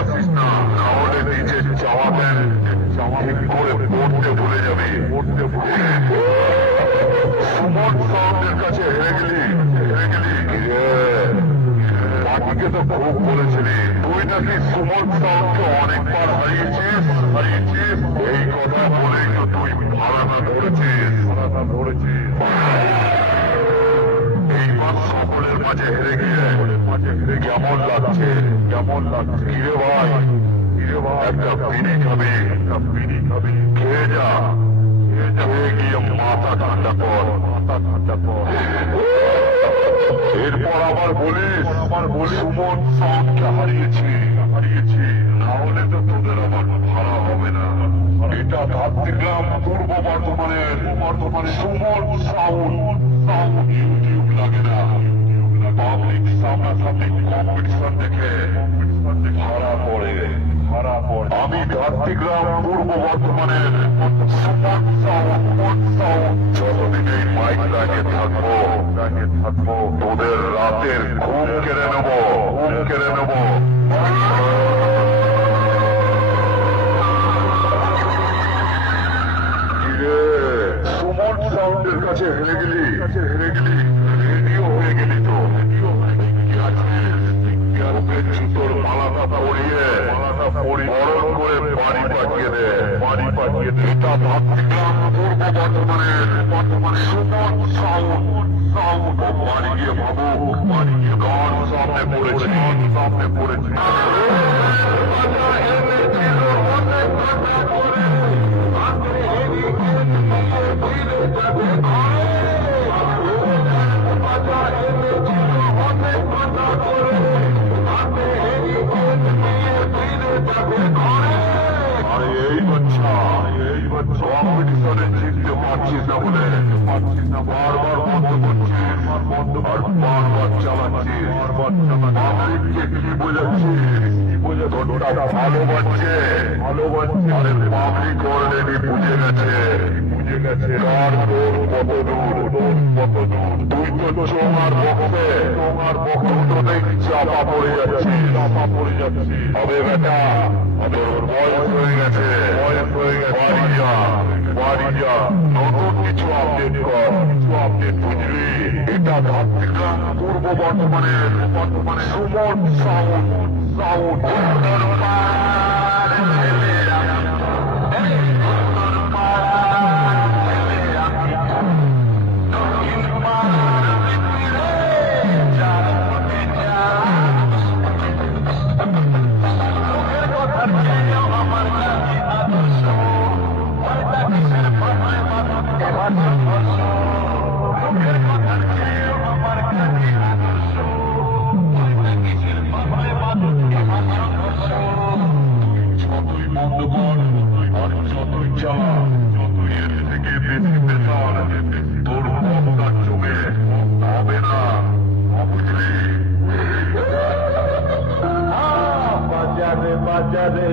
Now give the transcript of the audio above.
আসিস না, নাহলে নিজের চাওয়া প্যান্ট ঠিক করে পড়তে ভুলে যাবি। সুমন সাউন্ডের কাছে হেরে গেলি। পার্টিকে তো খুব বলেছিলি তুই নাকি সুমন সাউন্ডকে অনেকবার হারিয়েছিস। এই কথা বলেই তো তুই ভাড়াটা ধরেছিস। এইবার সকলের মাঝে হেরে গিয়ে কেমন লাগছে? কিরে ভাই, একটা বিড়ি খাবি? খেয়ে যা, খেয়ে গিয়ে মাথা ঠান্ডা কর। এরপর আবার বলিস সুমন সাউন্ডকে হারিয়েছি। না হলে তো তোদের আমার ভাড়া হবে না। এটা ধাত্রীগ্রাম পূর্ব বর্ধমানের সুমন সাউন্ড। ইউটিউব লাগে না, পাবলিক সামনাসামনি কম্পিটিশন দেখে ভাড়া পড়ে। আমি ধাত্রীগ্রাম পূর্ব বর্ধমানের সুমন সাউন্ড। যতদিন এই মাইক লাইনে থাকবো তোদের রাতের ঘুম কেড়ে নেবো। সুমন সাউন্ডের কাছে হেরে গেলি। রেডিও হয়ে গেলি তো। জুতোর মালাটা পরিয়ে বরণ করে বাড়ি পাঠিয়ে দে। এটা ধাত্রীগ্রাম পূর্ব বর্ধমানের সুমন সাউন্ড। বাড়ি গিয়ে ভাবুক গান সামনে পড়েছি। আরে এই বাচ্চা কম্পিটিশনে জিততে পারছিস না বলে বারবার বন্ধ করছিস আর বারবার চালাচ্ছিস। পাবলিককে কি বোঝাচ্ছিস? তোরটা ভালো বাজছে। আরে পাবলিক অলরেডি বুঝে গেছে কার তোর কত দূর। তুই তো চোঙার বক্তব্যতেই চাপা পড়ে যাচ্ছিস। হবে বেটা, তোর বয়স হয়ে গেছে। বাড়ি যা, নতুন কিছু আপডেট কর। বুঝলি? এটা ধাত্রীগ্রাম পূর্ব বর্ধমানের সুমন সাউন্ড। যতই বন্ধ কর আর যতই চালা, এর থেকে বেশি বেতন তোর বক্তার চোখে হবে না। বুঝলি? বাজারে